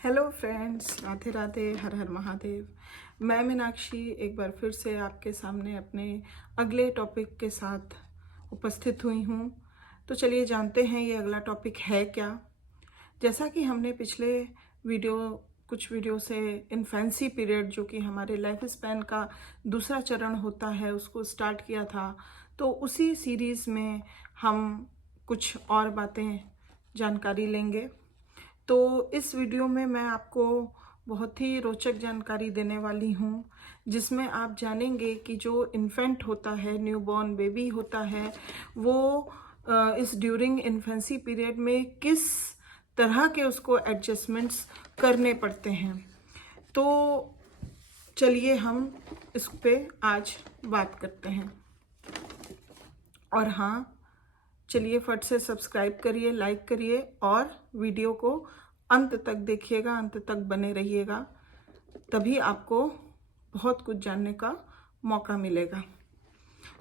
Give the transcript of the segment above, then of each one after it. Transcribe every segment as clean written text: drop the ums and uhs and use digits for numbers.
Hello friends, Radhe Radhe, हर हर महादेव। मैं मीनाक्षी एक बार फिर से आपके सामने अपने अगले टॉपिक के साथ उपस्थित हुई हूँ। तो चलिए जानते हैं ये अगला टॉपिक है क्या। जैसा कि हमने पिछले कुछ वीडियो से इन्फेंसी पीरियड, जो कि हमारे लाइफ स्पैन का दूसरा चरण होता है, उसको स्टार्ट किया था। तो उसी सीरीज़ में हम कुछ और बातें जानकारी लेंगे। तो इस वीडियो में मैं आपको बहुत ही रोचक जानकारी देने वाली हूँ, जिसमें आप जानेंगे कि जो इन्फेंट होता है, न्यूबॉर्न बेबी होता है, वो इस ड्यूरिंग इन्फेंसी पीरियड में किस तरह के उसको एडजस्टमेंट्स करने पड़ते हैं। तो चलिए हम इस पे आज बात करते हैं। और हाँ, चलिए फट से सब्सक्राइब करिए, लाइक करिए और वीडियो को अंत तक देखिएगा, अंत तक बने रहिएगा, तभी आपको बहुत कुछ जानने का मौका मिलेगा।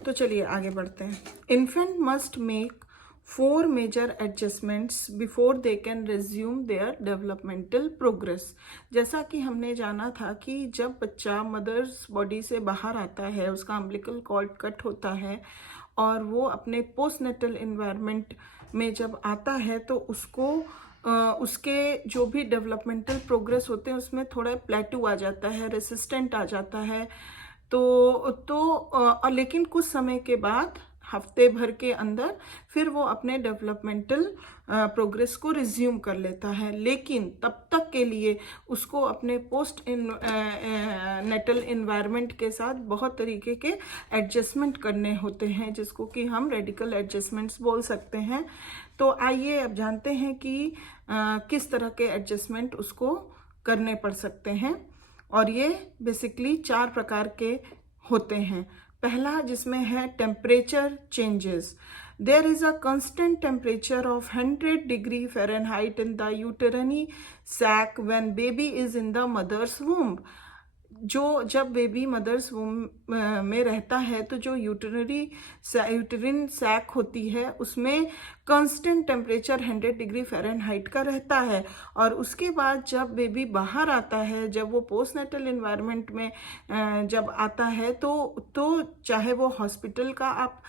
तो चलिए आगे बढ़ते हैं। Infant must make 4 major adjustments before they can resume their developmental progress. जैसा कि हमने जाना था कि जब बच्चा मदर्स बॉडी से बाहर आता है, उसका अम्बिलिकल कॉर्ड कट होता है और वो अपने पोस्टनेटल इन्वायरमेंट में जब आता है, तो उसको उसके जो भी डेवलपमेंटल प्रोग्रेस होते हैं उसमें थोड़ा प्लेटू आ जाता है, रेसिस्टेंट आ जाता है। लेकिन कुछ समय के बाद, हफ्ते भर के अंदर, फिर वो अपने डेवलपमेंटल प्रोग्रेस को रिज्यूम कर लेता है। लेकिन तब तक के लिए उसको अपने पोस्ट नेटल इन्वायरमेंट के साथ बहुत तरीके के एडजस्टमेंट करने होते हैं, जिसको कि हम रेडिकल एडजस्टमेंट्स बोल सकते हैं। तो आइए अब जानते हैं कि किस तरह के एडजस्टमेंट उसको करने पड़ सकते हैं। और ये बेसिकली 4 प्रकार के होते हैं। पहला जिसमें है temperature changes. There is a constant temperature of 100 degree Fahrenheit in the uterine sac when baby is in the mother's womb. जब बेबी मदर्स वूम में रहता है, तो जो यूटेरिन सैक होती है, उसमें कांस्टेंट टेम्परेचर 100 डिग्री फ़ारेनहाइट का रहता है। और उसके बाद जब बेबी बाहर आता है, जब वो पोस्टनेटल इन्वायरमेंट में जब आता है, तो चाहे वो हॉस्पिटल का आप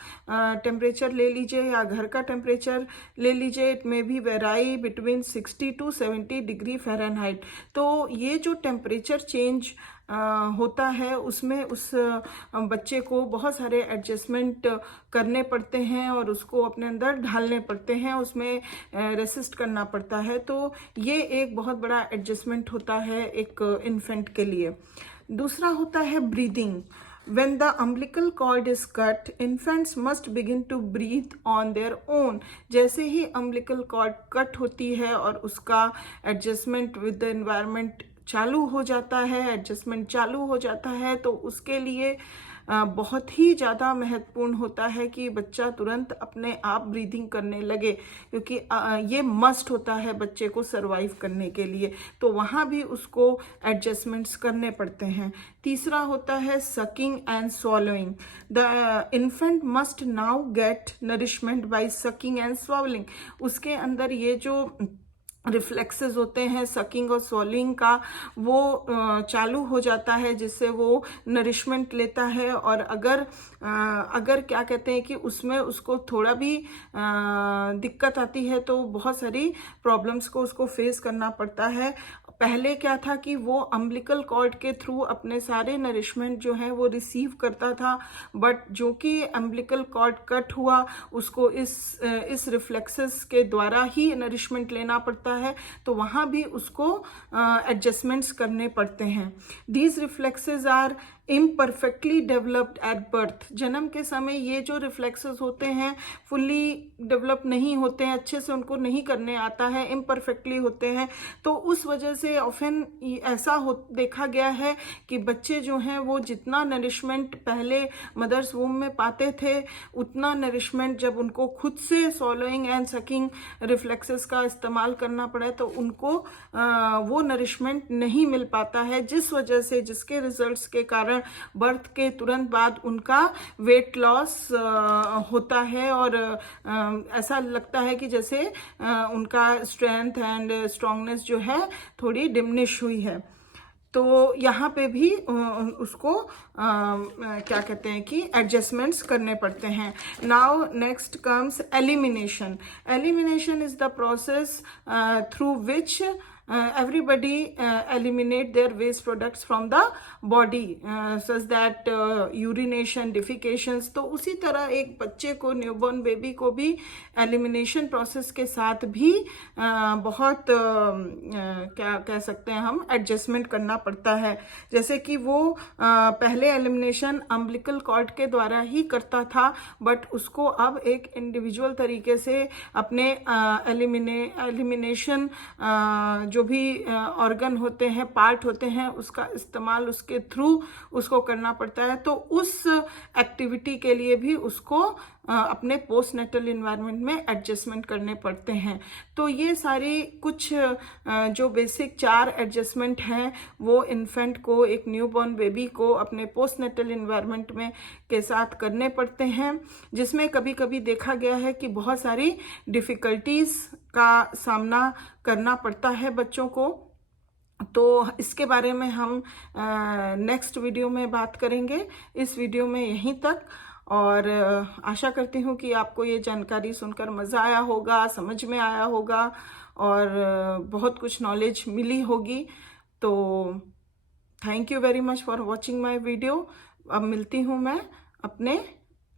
टेम्परेचर ले लीजिए या घर का टेम्परेचर ले लीजिए, it may be वेराई between 60 to 70 degree Fahrenheit. तो ये जो टेम्परेचर चेंज होता है, उसमें उस बच्चे को बहुत सारे एडजस्टमेंट करने पड़ते हैं और उसको अपने अंदर ढालने पड़ते हैं, उसमें रेसिस्ट करना पड़ता है। तो ये एक बहुत बड़ा एडजस्टमेंट होता है एक इन्फेंट के लिए। दूसरा होता है breathing. When the umbilical cord is cut, infants must begin to breathe on their own. जैसे ही umbilical cord कट होती है और उसका एडजस्टमेंट विद द एनवायरनमेंट चालू हो जाता है, एडजस्टमेंट चालू हो जाता है, तो उसके लिए बहुत ही ज़्यादा महत्वपूर्ण होता है कि बच्चा तुरंत अपने आप ब्रीदिंग करने लगे, क्योंकि ये मस्ट होता है बच्चे को सरवाइव करने के लिए। तो वहाँ भी उसको एडजस्टमेंट्स करने पड़ते हैं। तीसरा होता है sucking and swallowing. The infant must now get nourishment by sucking and swallowing. उसके अंदर ये जो रिफ्लेक्सेस होते हैं सकिंग और स्वॉलिंग का, वो चालू हो जाता है, जिससे वो नरिशमेंट लेता है। और अगर क्या कहते हैं कि उसमें उसको थोड़ा भी दिक्कत आती है, तो बहुत सारी प्रॉब्लम्स को उसको फेस करना पड़ता है। पहले क्या था कि वो अम्बिलिकल कॉर्ड के थ्रू अपने सारे नरिशमेंट जो है वो रिसीव करता था, बट जो कि अम्बिलिकल कॉर्ड कट हुआ, उसको इस रिफ्लेक्सेस के द्वारा ही नरिशमेंट लेना पड़ता है। तो वहाँ भी उसको एडजस्टमेंट्स करने पड़ते हैं। These reflexes are imperfectly developed at birth. जन्म के समय ये जो रिफ्लेक्सेस होते हैं फुल्ली डेवलप नहीं होते हैं, अच्छे से उनको नहीं करने आता है, इम्परफेक्टली होते हैं। तो उस वजह से ऑफन ऐसा देखा गया है कि बच्चे जो हैं वो जितना नरिशमेंट पहले मदर्स वूम में पाते थे, उतना नरिशमेंट जब उनको खुद से swallowing एंड सकिंग रिफ्लेक्सेस का इस्तेमाल करना पड़ा, तो उनको वो नरिशमेंट नहीं मिल पाता है, जिसके रिजल्ट्स के कारण कारण बर्थ के तुरंत बाद उनका वेट लॉस होता है और ऐसा लगता है कि जैसे उनका स्ट्रेंथ एंड स्ट्रांगनेस जो है थोड़ी डिमिनिश हुई है। तो यहाँ पे भी उसको क्या कहते हैं कि एडजस्टमेंट्स करने पड़ते हैं। Now next comes elimination. Elimination is the process through which everybody eliminate their waste products from the body such that urination, defecations। तो उसी तरह एक बच्चे को, न्यूबॉर्न बेबी को भी एलिमिनेशन प्रोसेस के साथ भी बहुत क्या कह सकते हैं हम, एडजस्टमेंट करना पड़ता है। जैसे कि वो पहले एलिमिनेशन अम्बिलिकल कॉर्ड के द्वारा ही करता था, बट उसको अब एक इंडिविजुअल तरीके से अपने एलिमिनेशन जो भी ऑर्गन होते हैं, पार्ट होते हैं, उसका इस्तेमाल उसके थ्रू उसको करना पड़ता है। तो उस एक्टिविटी के लिए भी उसको अपने पोस्ट नेटल इन्वायरमेंट में एडजस्टमेंट करने पड़ते हैं। तो ये सारी कुछ जो बेसिक 4 एडजस्टमेंट हैं वो इन्फेंट को, एक न्यूबॉर्न बेबी को अपने पोस्ट नेटल इन्वायरमेंट में के साथ करने पड़ते हैं, जिसमें कभी कभी देखा गया है कि बहुत सारी डिफिकल्टीज का सामना करना पड़ता है बच्चों को। तो इसके बारे में हम नेक्स्ट वीडियो में बात करेंगे। इस वीडियो में यहीं तक, और आशा करती हूँ कि आपको ये जानकारी सुनकर मज़ा आया होगा, समझ में आया होगा और बहुत कुछ नॉलेज मिली होगी। तो thank you very much for watching my video. अब मिलती हूँ मैं अपने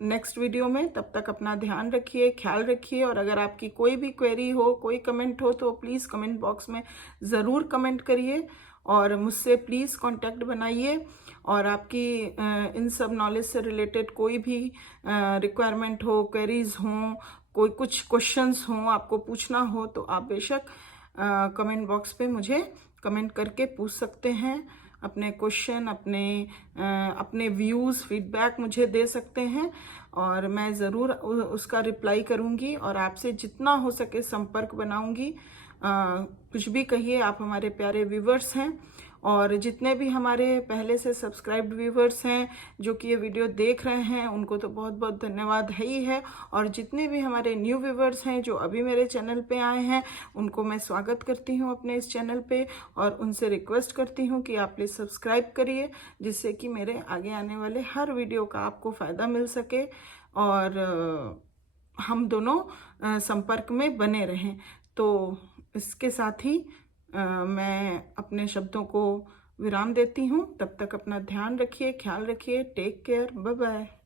नेक्स्ट वीडियो में। तब तक अपना ध्यान रखिए, ख्याल रखिए, और अगर आपकी कोई भी क्वेरी हो, कोई कमेंट हो, तो प्लीज़ कमेंट बॉक्स में ज़रूर कमेंट करिए और मुझसे प्लीज़ कांटेक्ट बनाइए। और आपकी इन सब नॉलेज से रिलेटेड कोई भी रिक्वायरमेंट हो, क्वेरीज हों, कोई कुछ क्वेश्चंस हों, आपको पूछना हो, तो आप बेशक कमेंट बॉक्स पे मुझे कमेंट करके पूछ सकते हैं। अपने क्वेश्चन, अपने व्यूज़, फीडबैक मुझे दे सकते हैं और मैं ज़रूर उसका रिप्लाई करूँगी और आपसे जितना हो सके संपर्क बनाऊँगी। कुछ भी कहिए, आप हमारे प्यारे व्यूवर्स हैं, और जितने भी हमारे पहले से सब्सक्राइब्ड व्यूवर्स हैं जो कि ये वीडियो देख रहे हैं, उनको तो बहुत बहुत धन्यवाद है ही है। और जितने भी हमारे न्यू व्यूवर्स हैं जो अभी मेरे चैनल पे आए हैं, उनको मैं स्वागत करती हूँ अपने इस चैनल पे, और उनसे रिक्वेस्ट करती हूँ कि आप प्लीज़ सब्सक्राइब करिए, जिससे कि मेरे आगे आने वाले हर वीडियो का आपको फ़ायदा मिल सके और हम दोनों संपर्क में बने रहें। तो इसके साथ ही मैं अपने शब्दों को विराम देती हूँ। तब तक अपना ध्यान रखिए, ख्याल रखिए। Take care, bye bye.